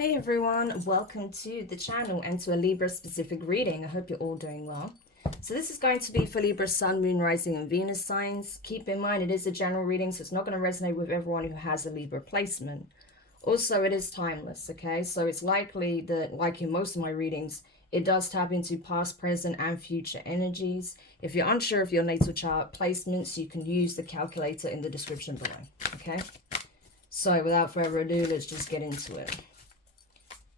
Hey everyone, welcome to the channel and to a Libra specific reading. I hope you're all doing well. So this is going to be for Libra, Sun, Moon, Rising and Venus signs. Keep in mind it is a general reading, so it's not going to resonate with everyone who has a Libra placement. Also, it is timeless, okay? So it's likely that, like in most of my readings, it does tap into past, present and future energies. If you're unsure of your natal chart placements, you can use the calculator in the description below, okay? So without further ado, let's just get into it.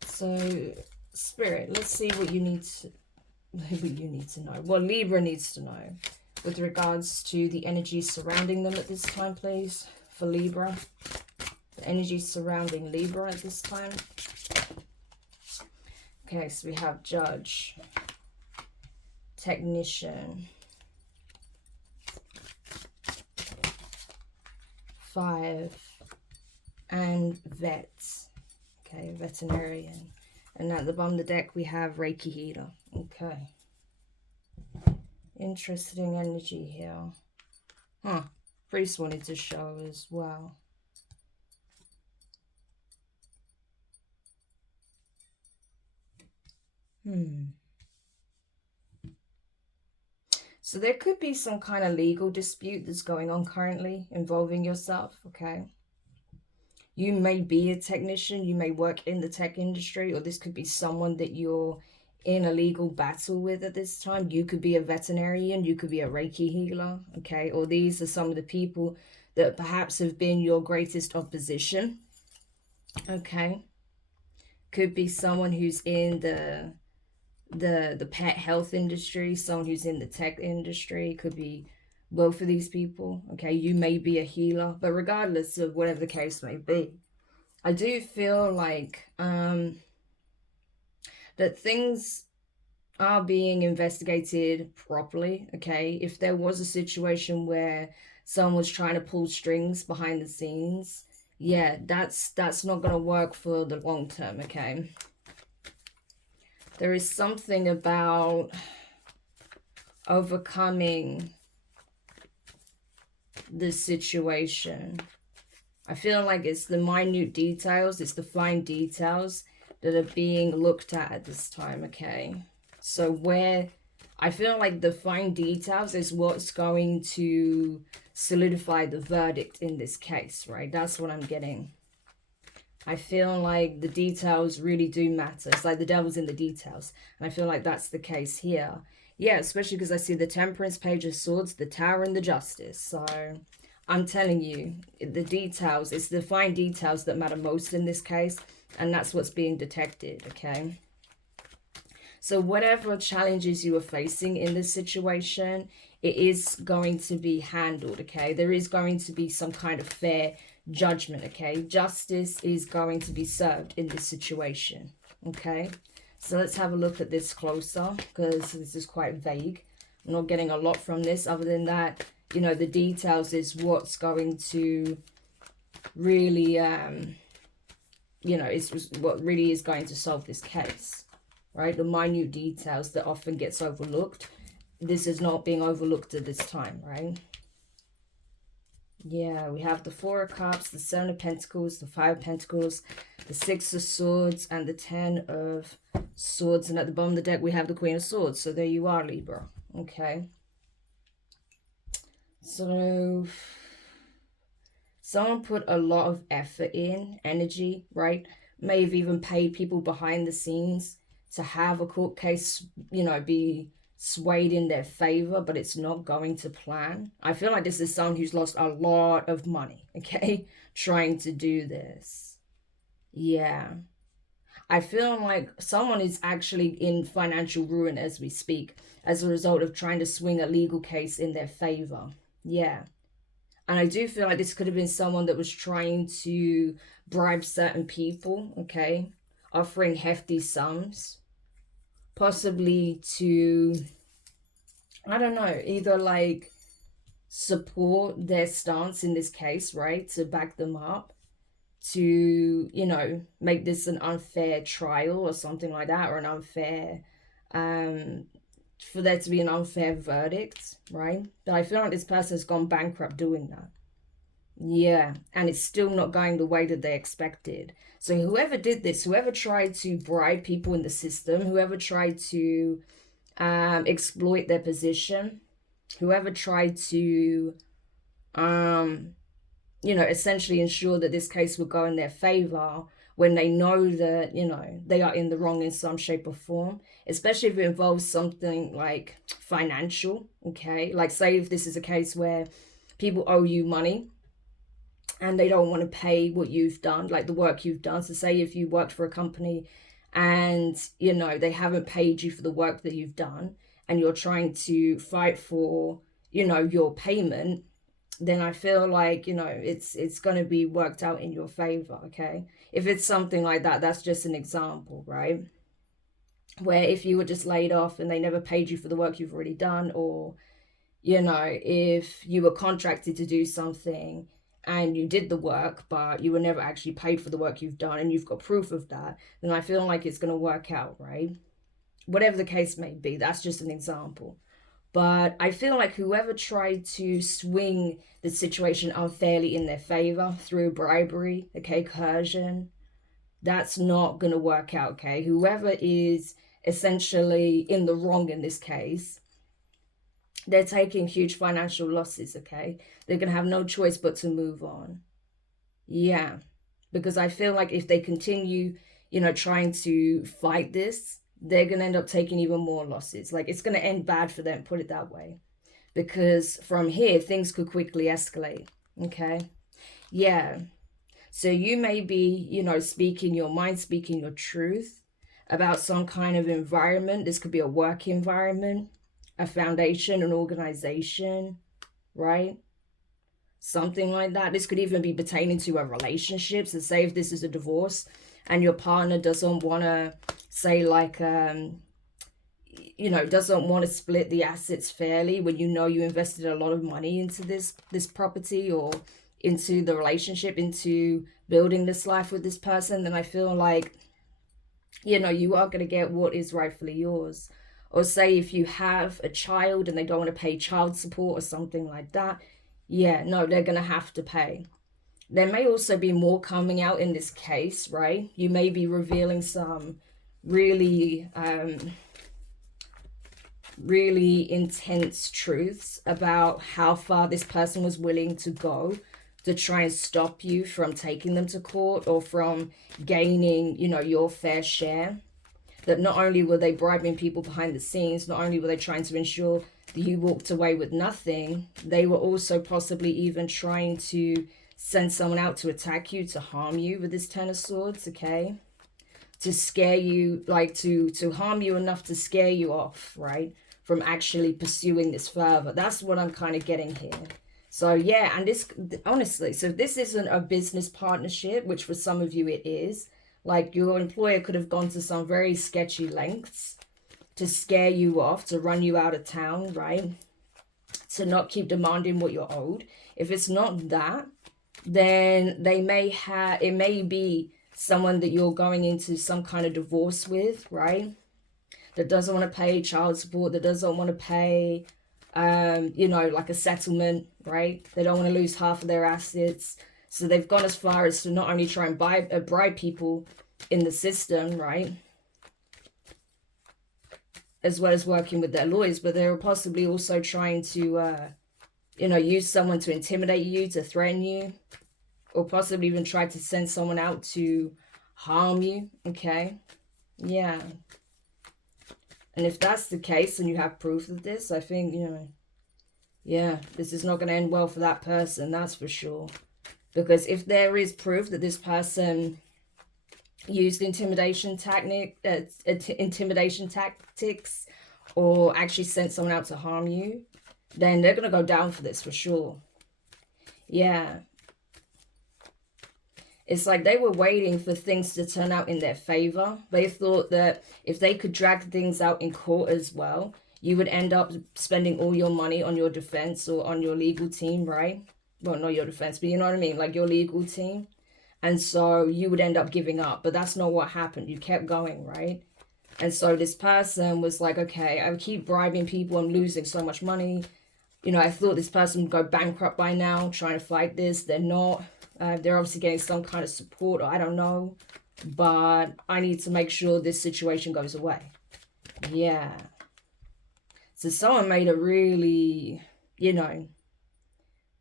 So, Spirit, let's see what you need to know. What Libra needs to know with regards to the energy surrounding them at this time, please. For Libra, the energy surrounding Libra at this time. Okay, so we have Judge, Technician, 5, and Vet. Okay, Veterinarian. And at the bottom of the deck, we have Reiki Healer. Okay. Interesting energy here. Huh. Priest wanted to show as well. So there could be some kind of legal dispute that's going on currently involving yourself, okay? You may be a technician, you may work in the tech industry, or this could be someone that you're in a legal battle with at this time. You could be a veterinarian, you could be a Reiki healer, okay? Or these are some of the people that perhaps have been your greatest opposition, okay? Could be someone who's in the pet health industry, someone who's in the tech industry. Could be both of these people, okay? You may be a healer, but regardless of whatever the case may be, I do feel like that things are being investigated properly, okay? If there was a situation where someone was trying to pull strings behind the scenes, yeah, that's not going to work for the long term, okay? There is something about overcoming this situation. I feel like it's the minute details, it's the fine details that are being looked at this time, okay? So where I feel like the fine details is what's going to solidify the verdict in this case, right? That's what I'm getting. I feel like the details really do matter. It's like the devil's in the details. And I feel like that's the case here. Yeah, especially because I see the Temperance, Page of Swords, the Tower, and the Justice. So I'm telling you, the details, it's the fine details that matter most in this case. And that's what's being detected, okay? So whatever challenges you are facing in this situation, it is going to be handled, okay? There is going to be some kind of fair judgment, okay? Justice is going to be served in this situation, okay? So let's have a look at this closer, because this is quite vague. I'm not getting a lot from this other than that, you know, the details is what's going to really, you know, it's what really is going to solve this case, right? The minute details that often gets overlooked. This is not being overlooked at this time, right? Yeah, we have the Four of Cups, the Seven of Pentacles, the Five of Pentacles, the Six of Swords, and the Ten of Swords. And at the bottom of the deck, we have the Queen of Swords. So there you are, Libra. Okay. So someone put a lot of effort in, energy, right? May have even paid people behind the scenes to have a court case, you know, be swayed in their favor, but it's not going to plan. I feel like this is someone who's lost a lot of money, okay, trying to do this. Yeah. I feel like someone is actually in financial ruin as we speak as a result of trying to swing a legal case in their favor. Yeah. And I do feel like this could have been someone that was trying to bribe certain people, okay, offering hefty sums, possibly to, I don't know, either like support their stance in this case, right, to back them up, to, you know, make this an unfair trial or something like that, or an unfair, for there to be an unfair verdict, right? But I feel like this person has gone bankrupt doing that. Yeah, and it's still not going the way that they expected. So whoever did this, whoever tried to bribe people in the system, whoever tried to exploit their position, whoever tried to essentially ensure that this case would go in their favor when they know that, they are in the wrong in some shape or form, especially if it involves something like financial, okay? Like, say if this is a case where people owe you money and they don't want to pay what you've done, like the work you've done. So say if you worked for a company and, they haven't paid you for the work that you've done and you're trying to fight for, your payment, then I feel like, it's going to be worked out in your favor, okay? If it's something like that, that's just an example, right? Where if you were just laid off and they never paid you for the work you've already done, or, if you were contracted to do something and you did the work, but you were never actually paid for the work you've done and you've got proof of that, then I feel like it's going to work out, right? Whatever the case may be, that's just an example. But I feel like whoever tried to swing the situation unfairly in their favor through bribery, okay, coercion, that's not going to work out, okay? Whoever is essentially in the wrong in this case, they're taking huge financial losses, okay? They're going to have no choice but to move on. Yeah, because I feel like if they continue, trying to fight this, they're going to end up taking even more losses. Like, it's going to end bad for them, put it that way. Because from here, things could quickly escalate, okay? Yeah. So you may be, speaking your mind, speaking your truth about some kind of environment. This could be a work environment, a foundation, an organization, right? Something like that. This could even be pertaining to a relationship. So say if this is a divorce and your partner doesn't want to, say, like, doesn't want to split the assets fairly when you invested a lot of money into this property or into the relationship, into building this life with this person, then I feel like, you are going to get what is rightfully yours. Or say if you have a child and they don't want to pay child support or something like that, yeah, no, they're going to have to pay. There may also be more coming out in this case, right? You may be revealing some really intense truths about how far this person was willing to go to try and stop you from taking them to court or from gaining, your fair share. That not only were they bribing people behind the scenes, not only were they trying to ensure that you walked away with nothing, they were also possibly even trying to send someone out to attack you, to harm you with this Ten of Swords, okay? To scare you, like to harm you enough to scare you off, right? From actually pursuing this further. That's what I'm kind of getting here. So yeah, and this, honestly, so this isn't a business partnership, which for some of you it is. Like, your employer could have gone to some very sketchy lengths to scare you off, to run you out of town, right? To not keep demanding what you're owed. If it's not that, then it may be someone that you're going into some kind of divorce with, right? That doesn't want to pay child support, that doesn't want to pay, like a settlement, right? They don't want to lose half of their assets. So they've gone as far as to not only try and bribe people in the system, right? As well as working with their lawyers, but they're possibly also trying to, use someone to intimidate you, to threaten you, or possibly even try to send someone out to harm you, okay? Yeah. And if that's the case and you have proof of this, I think, yeah, this is not going to end well for that person, that's for sure. Because if there is proof that this person used intimidation tactics or actually sent someone out to harm you, then they're going to go down for this for sure. Yeah. It's like they were waiting for things to turn out in their favor. They thought that if they could drag things out in court as well, you would end up spending all your money on your defense or on your legal team, right? Well, not your defense, but you know what I mean? Like your legal team. And so you would end up giving up. But that's not what happened. You kept going, right? And so this person was like, okay, I keep bribing people. I'm losing so much money. You know, I thought this person would go bankrupt by now, trying to fight this. They're not. They're obviously getting some kind of support, or I don't know. But I need to make sure this situation goes away. Yeah. So someone made a really, you know,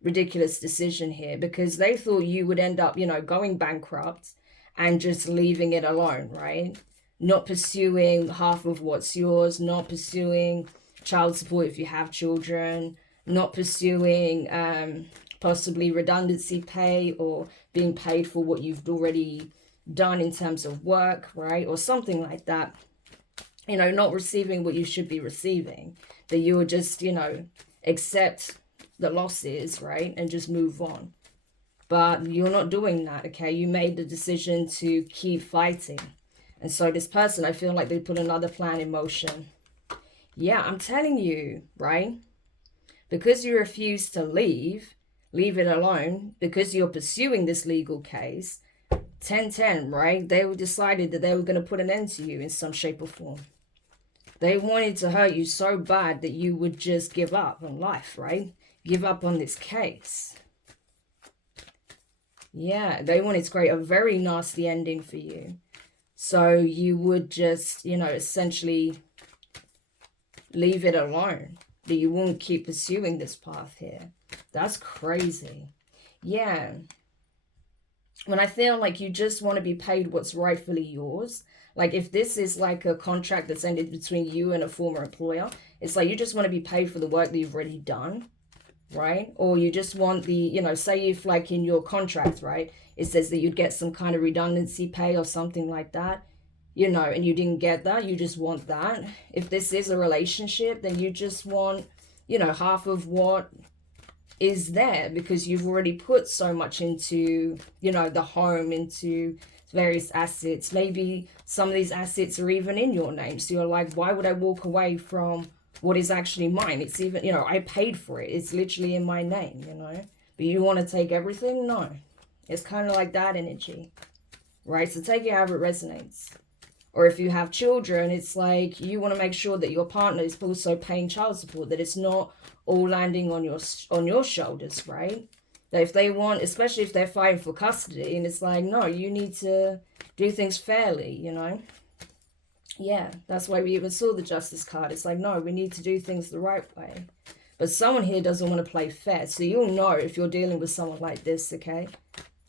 ridiculous decision here because they thought you would end up, you know, going bankrupt and just leaving it alone, right? Not pursuing half of what's yours, not pursuing child support if you have children, not pursuing possibly redundancy pay or being paid for what you've already done in terms of work, right? Or something like that. You know, not receiving what you should be receiving, that you would just, you know, accept the losses, right? And just move on. But you're not doing that, okay? You made the decision to keep fighting. And so this person, I feel like they put another plan in motion. Yeah, I'm telling you, right? Because you refuse to leave it alone, because you're pursuing this legal case, 10-10, right? They decided that they were going to put an end to you in some shape or form. They wanted to hurt you so bad that you would just give up on life, right? Give up on this case. Yeah, they wanted to create a very nasty ending for you. So you would just, you know, essentially leave it alone. That you won't keep pursuing this path here. That's crazy. Yeah. When I feel like you just want to be paid what's rightfully yours. Like if this is like a contract that's ended between you and a former employer, it's like you just want to be paid for the work that you've already done, right? Or you just want the, you know, say if like in your contract, right, it says that you'd get some kind of redundancy pay or something like that, you know, and you didn't get that, you just want that. If this is a relationship, then you just want, you know, half of what is there because you've already put so much into, you know, the home, into various assets. Maybe some of these assets are even in your name. So you're like, why would I walk away from what is actually mine? It's even, you know, I paid for it. It's literally in my name, you know. But you want to take everything? No. It's kind of like that energy, right? So take it however it resonates. Or if you have children, it's like you want to make sure that your partner is also paying child support, that it's not all landing on your shoulders, right? That if they want, especially if they're fighting for custody, and it's like, no, you need to do things fairly, you know? Yeah, that's why we even saw the Justice card. It's like, no, we need to do things the right way. But someone here doesn't want to play fair. So you'll know if you're dealing with someone like this, okay?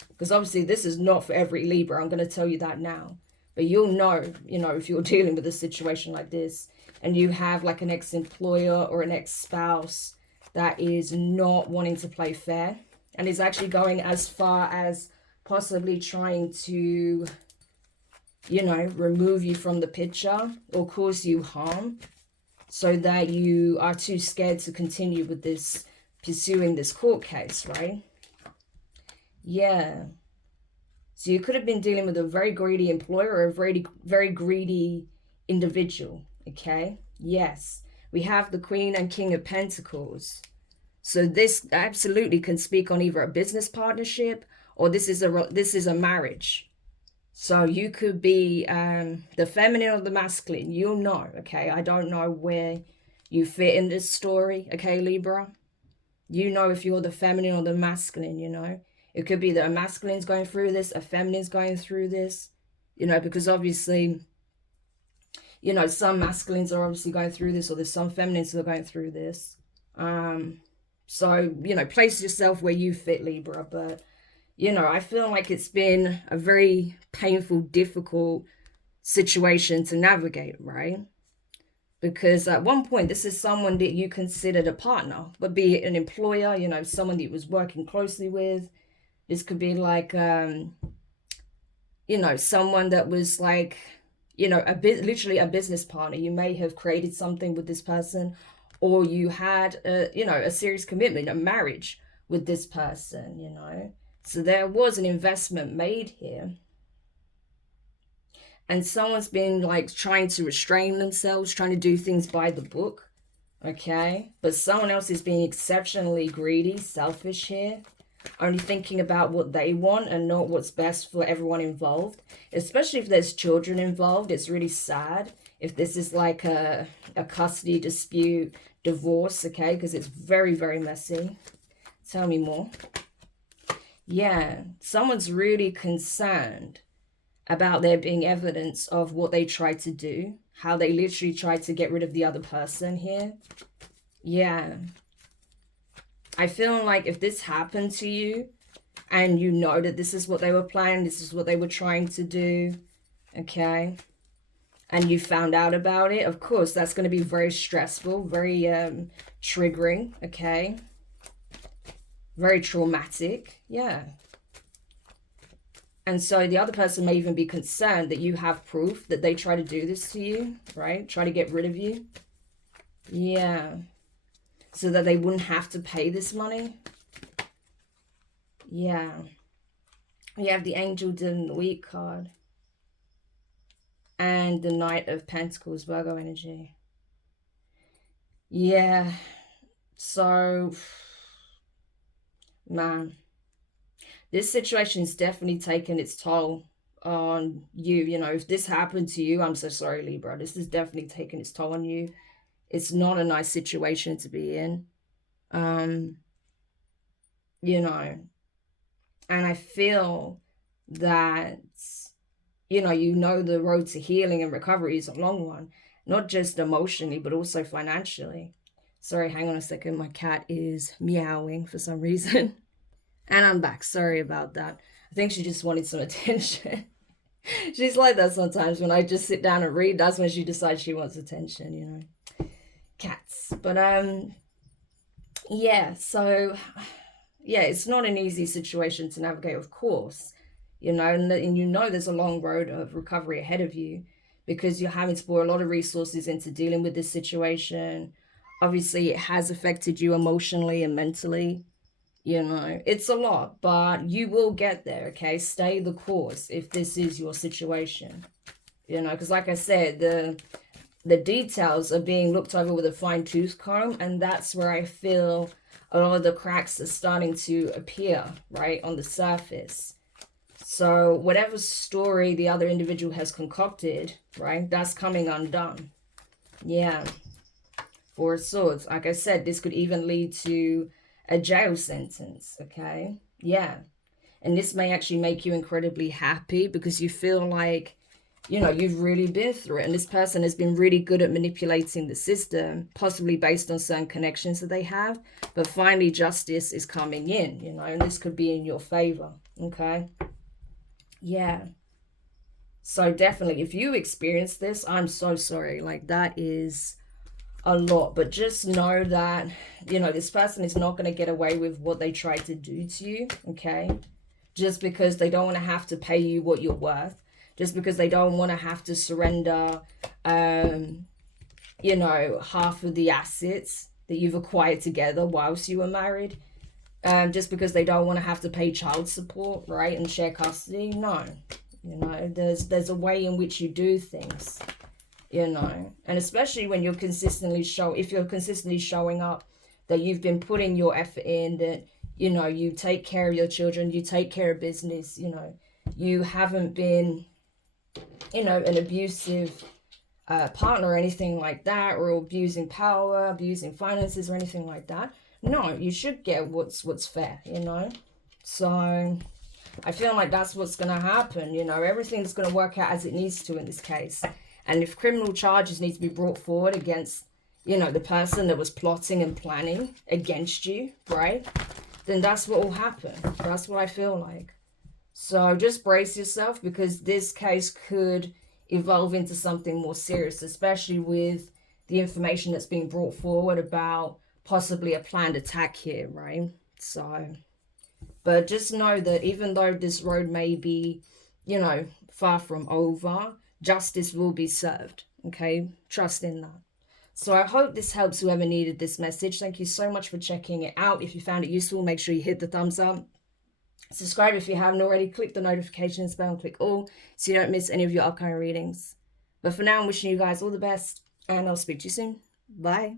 Because obviously this is not for every Libra. I'm going to tell you that now. But you'll know, you know, if you're dealing with a situation like this and you have like an ex-employer or an ex-spouse that is not wanting to play fair and is actually going as far as possibly trying to, you know, remove you from the picture or cause you harm so that you are too scared to continue with this, pursuing this court case, right? Yeah. So you could have been dealing with a very greedy employer or a very, very greedy individual, okay? Yes. We have the Queen and King of Pentacles. So this absolutely can speak on either a business partnership or this is a marriage. So you could be the feminine or the masculine. You'll know, okay? I don't know where you fit in this story, okay, Libra? You know if you're the feminine or the masculine, you know? It could be that a masculine's going through this, a feminine's going through this, you know, because obviously, you know, some masculines are obviously going through this or there's some feminines that are going through this. So, you know, place yourself where you fit, Libra. But, you know, I feel like it's been a very painful, difficult situation to navigate, right? Because at one point, this is someone that you considered a partner, but be it an employer, you know, someone that you was working closely with. This could be like, you know, someone that was like, you know, literally a business partner. You may have created something with this person, or you had, you know, a serious commitment, a marriage with this person, you know. So there was an investment made here. And someone's been like trying to restrain themselves, trying to do things by the book, okay? But someone else is being exceptionally greedy, selfish here. Only thinking about what they want and not what's best for everyone involved. Especially if there's children involved, it's really sad. If this is like a custody dispute, divorce, okay? Because it's very, very messy. Tell me more. Yeah, someone's really concerned about there being evidence of what they tried to do, how they literally tried to get rid of the other person here. Yeah. I feel like if this happened to you and you know that this is what they were planning, this is what they were trying to do, okay, and you found out about it, of course, that's going to be very stressful, very triggering, okay, very traumatic, yeah. And so the other person may even be concerned that you have proof that they try to do this to you, right? Try to get rid of you. Yeah. So that they wouldn't have to pay this money. Yeah. We have the Angel de Nuit card. And the Knight of Pentacles, Virgo energy. Yeah. So, man. This situation's definitely taken its toll on you. You know, if this happened to you, I'm so sorry, Libra. This is definitely taking its toll on you. It's not a nice situation to be in. You know, and I feel that, you know, the road to healing and recovery is a long one, not just emotionally, but also financially. Sorry, hang on a second. My cat is meowing for some reason. And I'm back. Sorry about that. I think she just wanted some attention. She's like that sometimes when I just sit down and read. That's when she decides she wants attention, you know. Cats. But, yeah. So, yeah, it's not an easy situation to navigate, of course. You know, and you know there's a long road of recovery ahead of you because you're having to pour a lot of resources into dealing with this situation. Obviously, it has affected you emotionally and mentally. You know, it's a lot, but you will get there, okay? Stay the course if this is your situation. You know, because like I said, the details are being looked over with a fine-tooth comb, and that's where I feel a lot of the cracks are starting to appear, right, on the surface. So whatever story the other individual has concocted, right, that's coming undone. Yeah. Four of Swords. Like I said, this could even lead to a jail sentence, okay? Yeah. And this may actually make you incredibly happy because you feel like, you know, you've really been through it. And this person has been really good at manipulating the system, possibly based on certain connections that they have. But finally, justice is coming in, you know, and this could be in your favor, okay? Yeah. So definitely, if you experience this, I'm so sorry. Like, that is a lot. But just know that, you know, this person is not going to get away with what they tried to do to you, okay? Just because they don't want to have to pay you what you're worth. Just because they don't want to have to surrender, you know, half of the assets that you've acquired together whilst you were married. Just because they don't want to have to pay child support, right, and share custody. No, you know, there's a way in which you do things, you know, and especially when you're consistently if you're consistently showing up, that you've been putting your effort in, that, you know, you take care of your children, you take care of business, you know, you haven't been, you know, an abusive partner or anything like that, or abusing power, abusing finances or anything like that. No, you should get what's fair, you know. So I feel like that's what's going to happen, you know. Everything's going to work out as it needs to in this case. And if criminal charges need to be brought forward against, you know, the person that was plotting and planning against you, right, then that's what will happen. That's what I feel like. So just brace yourself, because this case could evolve into something more serious, especially with the information that's being brought forward about possibly a planned attack here, right? So, but just know that even though this road may be, you know, far from over, justice will be served, okay? Trust in that. So I hope this helps whoever needed this message. Thank you so much for checking it out. If you found it useful, make sure you hit the thumbs up. Subscribe if you haven't already. Click the notifications bell and click all so you don't miss any of your upcoming readings. But for now, I'm wishing you guys all the best, and I'll speak to you soon. Bye.